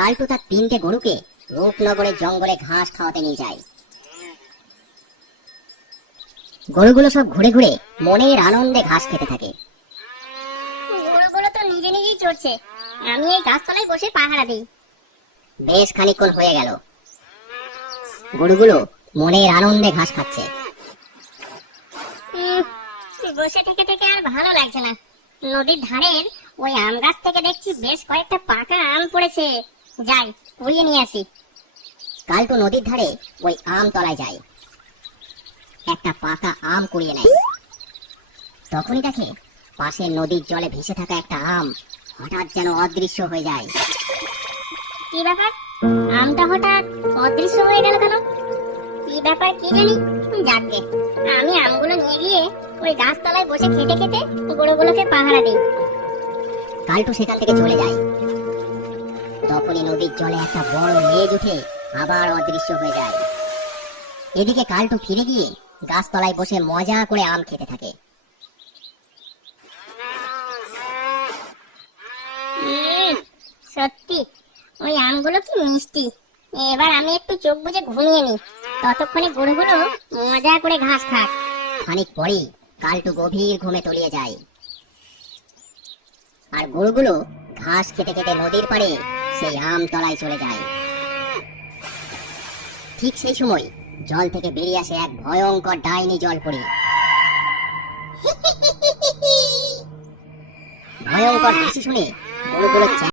কালটু তার 3টে গরুকে রূপনগরের জঙ্গলে ঘাস খাওয়াতে নিয়ে যায়। গরুগুলো সব ঘুরে ঘুরে মনের আনন্দে ঘাস খেতে থাকে। গরুগুলো তো নিজে নিজেই চড়ছে, আমি এই গাছতলায় বসে পাহারা দিই। বেশ খানিকক্ষণ হয়ে গেল, গরুগুলো মনের আনন্দে ঘাস খাচ্ছে। বসে থেকে থেকে আর ভালো লাগছে না। নদীর ধারের ওই আম গাছ থেকে দেখছি বেশ কয়েকটা পাকা আম পড়েছে, যাই কুড়িয়ে নিয়ে আসি। কালটু নদীর ধারে ওই আম তলায় যায়, একটা পাকা আম কুড়িয়ে নেয়। তখনই দেখে পাশের নদীর জলে ভেসে থাকা একটা আম হঠাৎ যেন অদৃশ্য হয়ে যায়। কি ব্যাপার, আমটা হঠাৎ অদৃশ্য হয়ে গেল কেন? কি ব্যাপার কি জানি। যাকগে, আমি আমগুলো নিয়ে গিয়ে ওই গাছতলায় বসে খেতে খেতে গরুগুলোকে পাহারা দিই। কালটু সেখান থেকে চলে যায়। তখনই নদীর জলে একটা বড় লেজ উঠে আবার অদৃশ্য হয়ে যায়। এদিকে কালটু ফিরে গিয়ে গাছতলায় বসে মজা করে আম খেতে থাকে। সত্যি ওই আমগুলো কি মিষ্টি। এবার আমি একটু চোখ বুজে ঘুমিয়ে নি, ততক্ষণে গরুগুলো মজা করে ঘাস খাক। খানিক পরেই কালটু গভীর ঘুমে তলিয়ে যায়, আর গরুগুলো ঘাস খেতে খেতে নদীর পাড়ে সেই আম তলায় চলে যায়। ঠিক সেই সময় জল থেকে বেরিয়ে আসে এক ভয়ঙ্কর ডাইনি জলপরি। ভয়ঙ্কর হাসি শুনে গরুগুলো